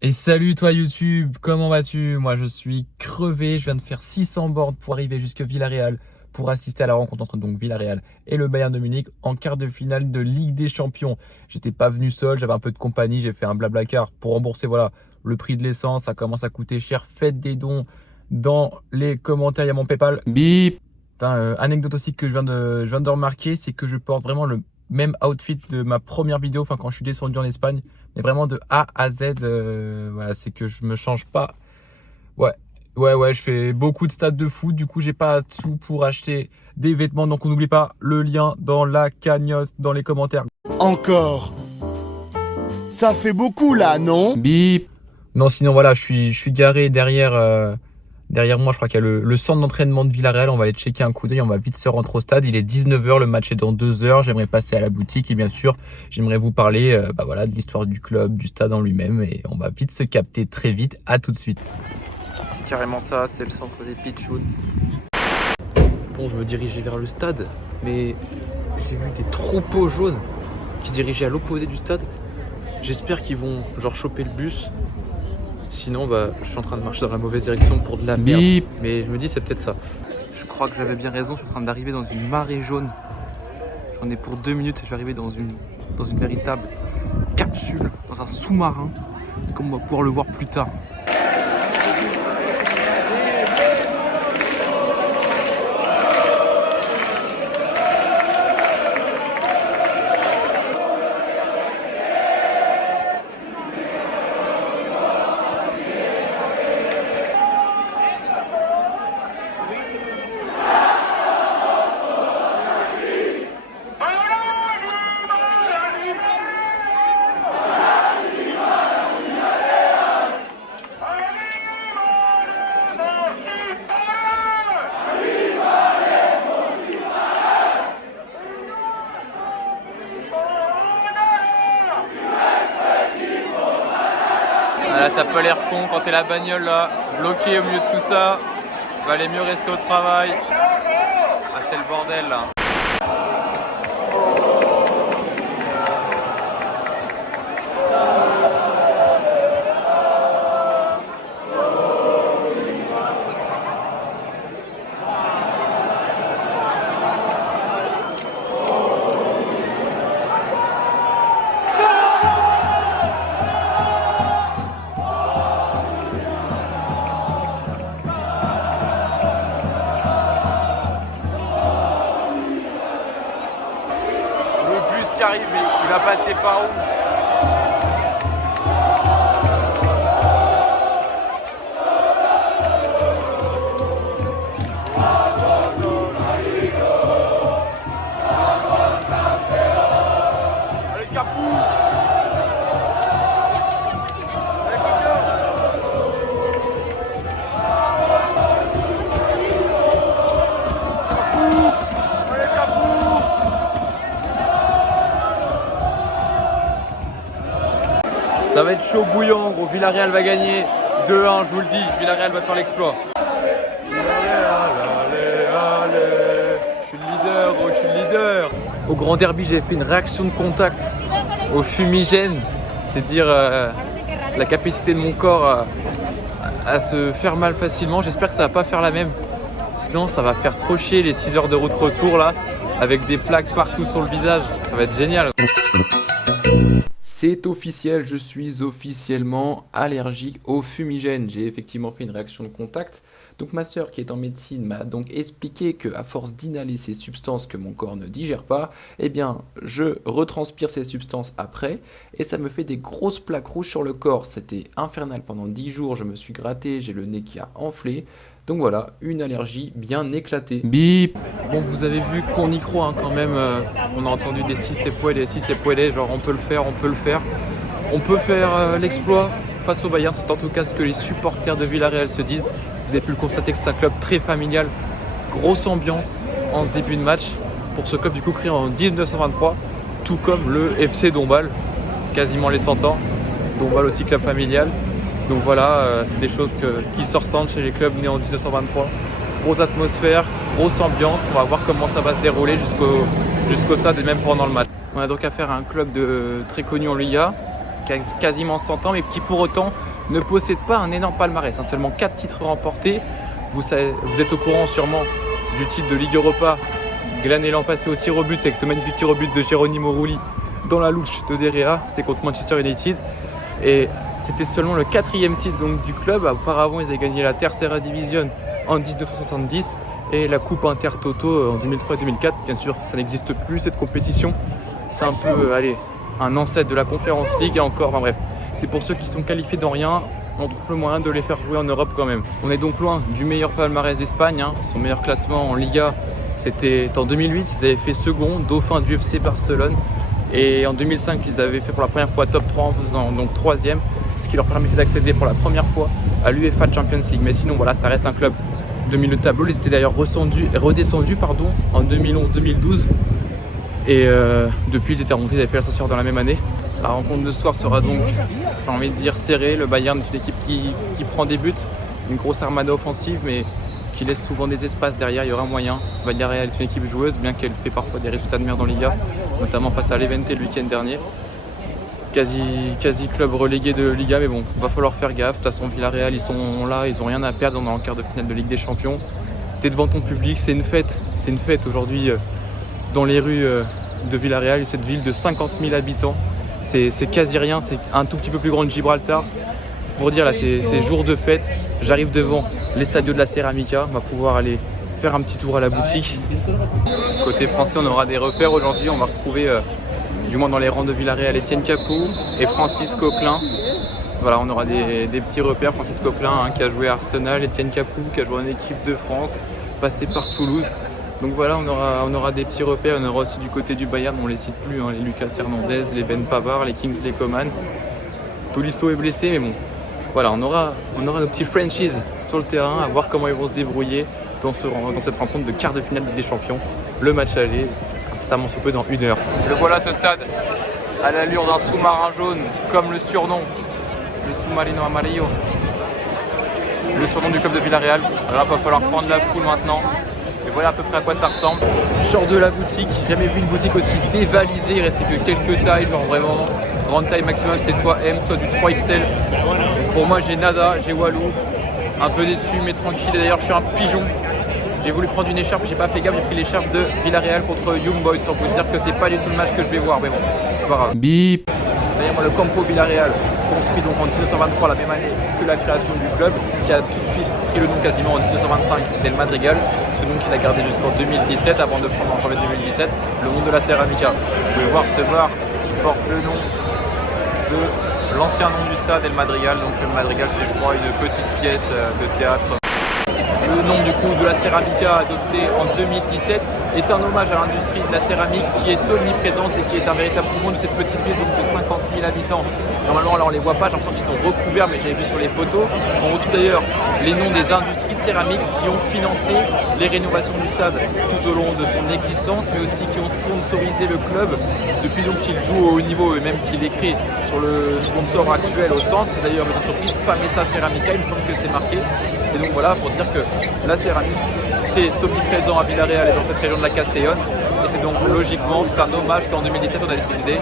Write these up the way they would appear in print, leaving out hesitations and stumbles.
Et salut toi YouTube, comment vas-tu? Moi je suis crevé, je viens de faire 600 bornes pour arriver jusque Villarreal pour assister à la rencontre entre donc Villarreal et le Bayern de Munich en quart de finale de Ligue des Champions. J'étais pas venu seul, j'avais un peu de compagnie, j'ai fait un blablacar pour rembourser le prix de l'essence, ça commence à coûter cher. Faites des dons dans les commentaires, il y a mon PayPal. Bip. Anecdote aussi que je viens de remarquer, c'est que je porte vraiment le même outfit de ma première vidéo, enfin quand je suis descendu en Espagne, mais vraiment de A à Z. Voilà, c'est que je me change pas. Ouais, ouais, je fais beaucoup de stades de foot, du coup j'ai pas de sous pour acheter des vêtements, donc on n'oublie pas le lien dans la cagnotte, dans les commentaires. Encore. Ça fait beaucoup là, non? Bip. Non, sinon voilà, je suis garé derrière moi. Je crois qu'il y a le centre d'entraînement de Villarreal. On va aller checker un coup d'œil, on va vite se rentrer au stade. Il est 19h, le match est dans 2 heures. J'aimerais passer à la boutique et bien sûr, j'aimerais vous parler de l'histoire du club, du stade en lui-même, et on va vite se capter très vite. À tout de suite. C'est carrément ça, c'est le centre des pitchouns. Bon, je me dirigeais vers le stade, mais j'ai vu des troupeaux jaunes qui se dirigeaient à l'opposé du stade. J'espère qu'ils vont choper le bus. Sinon, je suis en train de marcher dans la mauvaise direction pour de la merde. Bip. Mais je me dis, c'est peut-être ça. Je crois que j'avais bien raison. Je suis en train d'arriver dans une marée jaune. J'en ai pour 2 minutes et je vais arriver dans une véritable capsule, dans un sous-marin. Comme on va pouvoir le voir plus tard. Là, t'as pas l'air con quand t'es la bagnole là, bloqué au milieu de tout ça. Valait mieux rester au travail. Ah, c'est le bordel là. Le bus qui arrive, mais il va passer par où? Allez, Capou! Ça va être chaud bouillant, gros. Villarreal va gagner 2-1, je vous le dis. Villarreal va faire l'exploit. Allez. Je suis le leader, gros, je suis le leader. Au grand derby, j'ai fait une réaction de contact au fumigène. C'est dire la capacité de mon corps à se faire mal facilement. J'espère que ça va pas faire la même. Sinon, ça va faire trop chier les 6 heures de route retour là, avec des plaques partout sur le visage. Ça va être génial. C'est officiel, je suis officiellement allergique au fumigène. J'ai effectivement fait une réaction de contact. Donc ma sœur qui est en médecine m'a donc expliqué qu'à force d'inhaler ces substances que mon corps ne digère pas, eh bien je retranspire ces substances après et ça me fait des grosses plaques rouges sur le corps. C'était infernal pendant 10 jours, je me suis gratté, j'ai le nez qui a enflé. Donc voilà, une allergie bien éclatée. Bip. Bon, vous avez vu qu'on y croit quand même. On a entendu des si se puede, genre on peut le faire. On peut faire l'exploit face au Bayern. C'est en tout cas ce que les supporters de Villarreal se disent. Vous avez pu le constater que c'est un club très familial. Grosse ambiance en ce début de match. Pour ce club du coup créé en 1923, tout comme le FC Dombasle, quasiment les 100 ans. Dombasle aussi club familial. Donc voilà, c'est des choses qui se ressentent chez les clubs nés en 1923. Grosse atmosphère, grosse ambiance. On va voir comment ça va se dérouler jusqu'au stade et même pendant le match. On a donc affaire à un club très connu en Liga, quasiment 100 ans, mais qui pour autant ne possède pas un énorme palmarès. Seulement 4 titres remportés. Vous êtes au courant sûrement du titre de Ligue Europa l'année l'an passé au tir au but, c'est avec ce magnifique tir au but de Geronimo Rulli dans la louche de De Gea, c'était contre Manchester United. Et c'était seulement le 4e titre donc, du club. Auparavant, ils avaient gagné la Tercera Division en 1970 et la Coupe Intertoto en 2003 et 2004. Bien sûr, ça n'existe plus cette compétition. C'est un peu un ancêtre de la Conference League et encore, enfin bref. C'est pour ceux qui sont qualifiés dans rien, on trouve le moyen de les faire jouer en Europe quand même. On est donc loin du meilleur palmarès d'Espagne. Son meilleur classement en Liga, c'était en 2008. Ils avaient fait second, dauphin du FC Barcelone. Et en 2005, ils avaient fait pour la première fois top 3 en faisant donc 3e, ce qui leur permettait d'accéder pour la première fois à l'UEFA Champions League. Mais sinon, voilà, ça reste un club de milieu de tableau. Ils étaient d'ailleurs redescendus en 2011-2012. Et depuis, ils étaient remontés, ils avaient fait l'ascenseur dans la même année. La rencontre de ce soir sera donc, j'ai envie de dire, serrée. Le Bayern est une équipe qui prend des buts, une grosse armada offensive, mais qui laisse souvent des espaces derrière, il y aura moyen. Villarreal est une équipe joueuse, bien qu'elle fait parfois des résultats de merde en Liga, notamment face à l'Evente le week-end dernier. Quasi club relégué de Liga, mais bon, va falloir faire gaffe. De toute façon, Villarreal, ils sont là, ils n'ont rien à perdre dans le quart de finale de Ligue des Champions. T'es devant ton public, c'est une fête aujourd'hui dans les rues de Villarreal, cette ville de 50 000 habitants. C'est quasi rien, c'est un tout petit peu plus grand que Gibraltar. C'est pour dire, là, c'est jour de fête. J'arrive devant les stadios de la Ceramica, on va pouvoir aller faire un petit tour à la boutique. Côté français, on aura des repères aujourd'hui, on va retrouver, du moins dans les rangs de Villarreal, Etienne Capou et Francis Coquelin. Voilà, on aura des petits repères, Francis Coquelin qui a joué à Arsenal, Etienne Capou qui a joué en équipe de France, passé par Toulouse. Donc voilà, on aura des petits repères, on aura aussi du côté du Bayern, on ne les cite plus, les Lucas Hernandez, les Ben Pavard, les Kingsley Coman. Tolisso est blessé, mais bon, voilà, on aura nos petits franchises sur le terrain, à voir comment ils vont se débrouiller dans cette rencontre de quart de finale Ligue des Champions. Le match aller, incessamment sous peu dans 1 heure. Le voilà ce stade, à l'allure d'un sous-marin jaune, comme le surnom, le Submarino Amarillo. Le surnom du club de Villarreal. Alors il va falloir prendre la foule maintenant. Et voilà à peu près à quoi ça ressemble. Je sors de la boutique, j'ai jamais vu une boutique aussi dévalisée, il restait que quelques tailles, genre vraiment grande taille maximum, c'était soit M, soit du 3XL. Pour moi j'ai nada, j'ai Walou, un peu déçu mais tranquille, d'ailleurs je suis un pigeon. J'ai voulu prendre une écharpe, j'ai pas fait gaffe, j'ai pris l'écharpe de Villarreal contre Young Boys, pour vous dire que c'est pas du tout le match que je vais voir, mais bon, c'est pas grave. Bip. D'ailleurs moi le Campo Villarreal, construit donc en 1923, la même année que la création du club, qui a tout de suite pris le nom quasiment en 1925 d'El Madrigal, ce nom qu'il a gardé jusqu'en 2017 avant de prendre en janvier 2017 le nom de la Ceramica. Vous pouvez voir ce bar qui porte le nom de l'ancien nom du stade El Madrigal, donc le Madrigal c'est je crois une petite pièce de théâtre. Le nom du coup de la Ceramica adopté en 2017 est un hommage à l'industrie de la céramique qui est omniprésente et qui est un véritable poumon de cette petite ville donc de 50 000 habitants. Normalement là on les voit pas, j'ai l'impression qu'ils sont recouverts, mais j'avais vu sur les photos. On retrouve d'ailleurs les noms des industries de céramique qui ont financé les rénovations du stade tout au long de son existence, mais aussi qui ont sponsorisé le club depuis donc qu'il joue au haut niveau et même qu'il est créé sur le sponsor actuel au centre. C'est d'ailleurs l'entreprise Pamesa Ceramica, il me semble que c'est marqué. Et donc voilà, pour dire que la céramique, c'est omniprésent à Villarreal et dans cette région de la Castellón. Et c'est donc logiquement, c'est un hommage qu'en 2017 on a décidé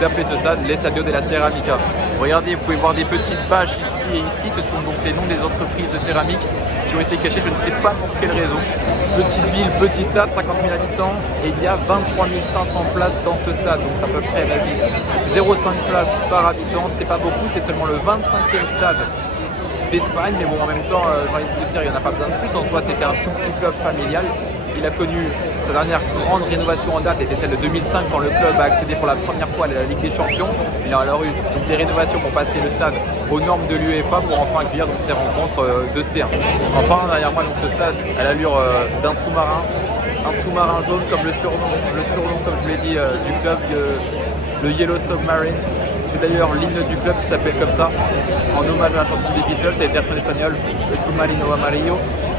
d'appeler ce stade l'Estadio de la Ceramica. Regardez, vous pouvez voir des petites pages ici et ici, ce sont donc les noms des entreprises de céramique qui ont été cachées, je ne sais pas pour quelle raison. Petite ville, petit stade, 50 000 habitants, et il y a 23 500 places dans ce stade, donc c'est à peu près, 0,5 places par habitant, c'est pas beaucoup, c'est seulement le 25e stade d'Espagne, mais bon en même temps j'ai envie de vous dire il n'y en a pas besoin de plus, en soi c'était un tout petit club familial. Il a connu sa dernière grande rénovation en date était celle de 2005 quand le club a accédé pour la première fois à la Ligue des Champions. Il a alors eu donc, des rénovations pour passer le stade aux normes de l'UEFA pour enfin accueillir donc, ces rencontres de C1. Enfin derrière moi donc, ce stade a l'allure d'un sous-marin, un sous-marin jaune comme le surnom comme je vous l'ai dit du club, le Yellow Submarine. C'est d'ailleurs l'hymne du club qui s'appelle comme ça, en hommage à la chanson des Beatles, ça a été appris en espagnol, le Submarino Amarillo.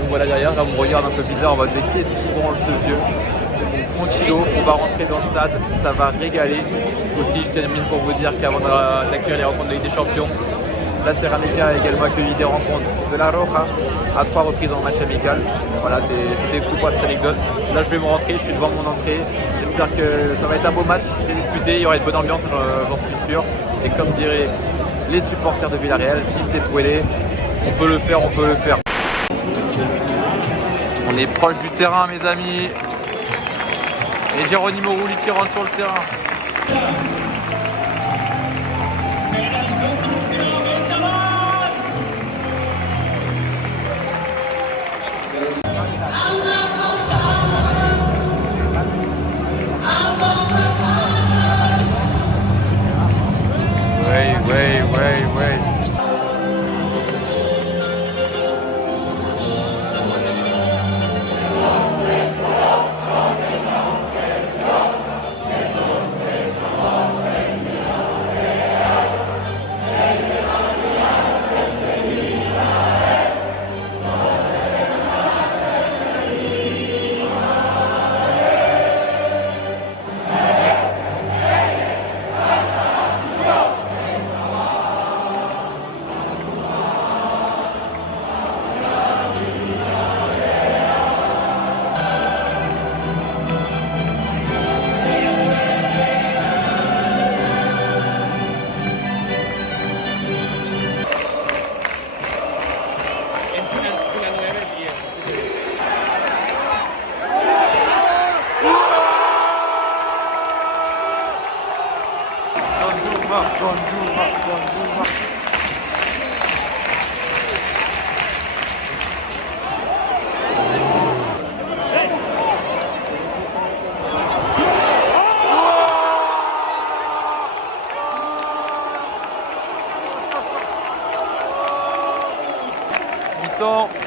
Donc voilà derrière, là on me regarde un peu bizarre en mode mais qu'est-ce qui branle ce vieux. Donc tranquillo, on va rentrer dans le stade, ça va régaler. Aussi je termine pour vous dire qu'avant d'accueillir les rencontres de Ligue des Champions, la Ceramica a également accueilli des rencontres de la Roja à 3 reprises en match amical. Voilà, c'était tout pour cette anecdote. Là je vais me rentrer, je suis devant mon entrée. j'espère que ça va être un beau match, très disputé, il y aura une bonne ambiance, j'en suis sûr. Et comme diraient les supporters de Villarreal, si c'est Puele, on peut le faire, on peut le faire. On est proche du terrain, mes amis. Et Geronimo Rulli qui rentre sur le terrain. Ouais.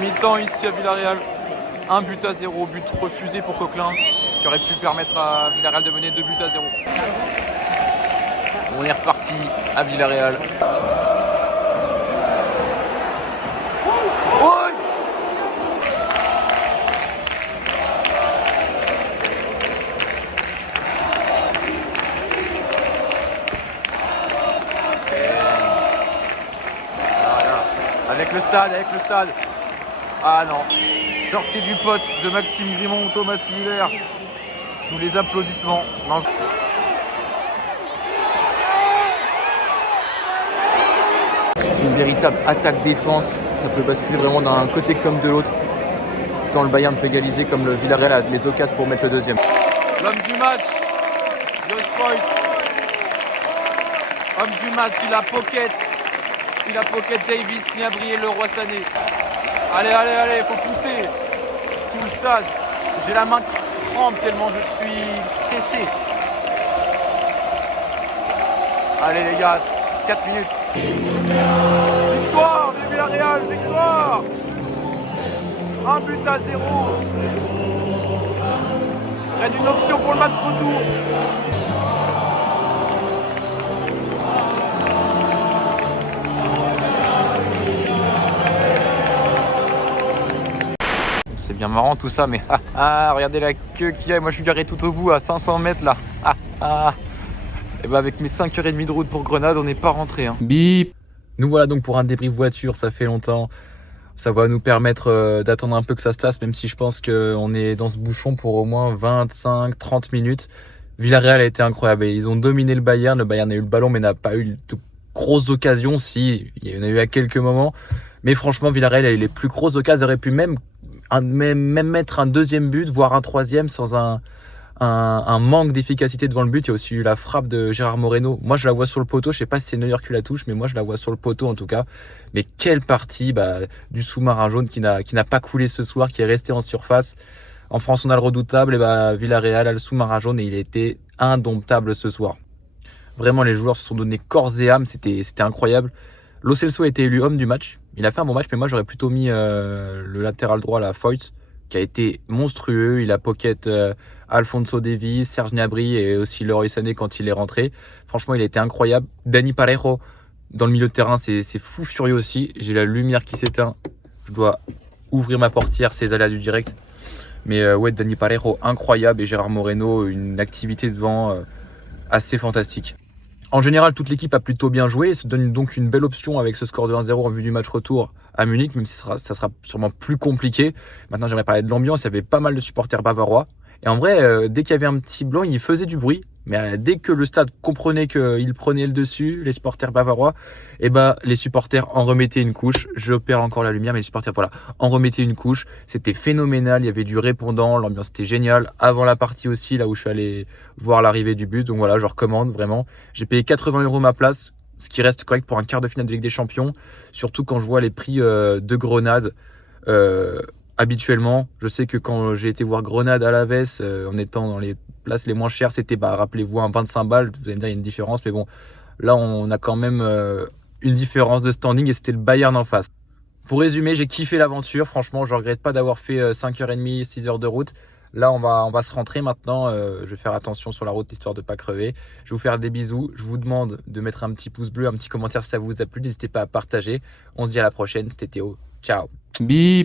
Mi-temps ici à Villarreal, 1-0, but refusé pour Coquelin, qui aurait pu permettre à Villarreal de mener 2-0. On est reparti à Villarreal. Avec le stade. Ah non. Sortie du pote de Maxime Grimont ou Thomas Müller. Sous les applaudissements. Non. C'est une véritable attaque-défense. Ça peut basculer vraiment d'un côté comme de l'autre. Tant le Bayern peut égaliser comme le Villarreal a les occasions pour mettre le deuxième. L'homme du match, Jos Foyth. Homme du match, il a pocket Davis, Gnabry et Leroy Sané. Allez, faut pousser. Tout le stade. J'ai la main qui tremble tellement je suis stressé. Allez les gars, 4 minutes. Victoire de Villarreal, victoire. 1-0. Près d'une option pour le match retour. C'est bien marrant tout ça, mais regardez la queue qu'il y a. Moi je suis garé tout au bout à 500 mètres là. Et bah avec mes 5h30 de route pour Grenade, on n'est pas rentré. Bip. Nous voilà donc pour un débrief voiture, ça fait longtemps. Ça va nous permettre d'attendre un peu que ça se tasse, même si je pense qu'on est dans ce bouchon pour au moins 25-30 minutes. Villarreal a été incroyable. Ils ont dominé le Bayern. Le Bayern a eu le ballon, mais n'a pas eu de grosses occasions. Si, il y en a eu à quelques moments. Mais franchement, Villarreal a eu les plus grosses occasions. Aurait pu même mettre un deuxième but, voire un troisième, sans un manque d'efficacité devant le but. Il y a aussi eu la frappe de Gérard Moreno. Moi, je la vois sur le poteau. Je sais pas si c'est Neuer qui la touche, mais moi, je la vois sur le poteau en tout cas. Mais quelle partie du sous-marin jaune qui n'a pas coulé ce soir, qui est resté en surface. En France, on a le redoutable. Et Villarreal a le sous-marin jaune et il était indomptable ce soir. Vraiment, les joueurs se sont donnés corps et âme. C'était incroyable. Lo Celso a été élu homme du match. Il a fait un bon match, mais moi, j'aurais plutôt mis le latéral droit, la Foyth, qui a été monstrueux. Il a pocket Alphonso Davies, Serge Gnabry et aussi Leroy Sané quand il est rentré. Franchement, il a été incroyable. Dani Parejo dans le milieu de terrain, c'est fou furieux aussi. J'ai la lumière qui s'éteint. Je dois ouvrir ma portière, c'est les aléas du direct. Mais Dani Parejo, incroyable. Et Gérard Moreno, une activité devant assez fantastique. En général, toute l'équipe a plutôt bien joué et se donne donc une belle option avec ce score de 1-0 en vue du match retour à Munich, même si ça sera sûrement plus compliqué. Maintenant, j'aimerais parler de l'ambiance. Il y avait pas mal de supporters bavarois Et en vrai, dès qu'il y avait un petit blanc, il faisait du bruit. Mais dès que le stade comprenait qu'il prenait le dessus, les supporters bavarois, et ben les supporters en remettaient une couche. J'opère encore la lumière, mais les supporters, voilà, en remettaient une couche. C'était phénoménal, il y avait du répondant, l'ambiance était géniale. Avant la partie aussi, là où je suis allé voir l'arrivée du bus. Donc voilà, je recommande vraiment. J'ai payé 80 € ma place, ce qui reste correct pour un quart de finale de Ligue des Champions. Surtout quand je vois les prix de Grenade. Habituellement, je sais que quand j'ai été voir Grenade à l'Aves, en étant dans les places les moins chères, c'était, rappelez-vous, un 25 balles. Vous allez me dire, il y a une différence, mais bon, là, on a quand même une différence de standing et c'était le Bayern en face. Pour résumer, j'ai kiffé l'aventure. Franchement, je regrette pas d'avoir fait 5h30, 6 heures de route. Là, on va se rentrer maintenant. Je vais faire attention sur la route, histoire de ne pas crever. Je vais vous faire des bisous. Je vous demande de mettre un petit pouce bleu, un petit commentaire si ça vous a plu. N'hésitez pas à partager. On se dit à la prochaine. C'était Théo. Ciao. Bip.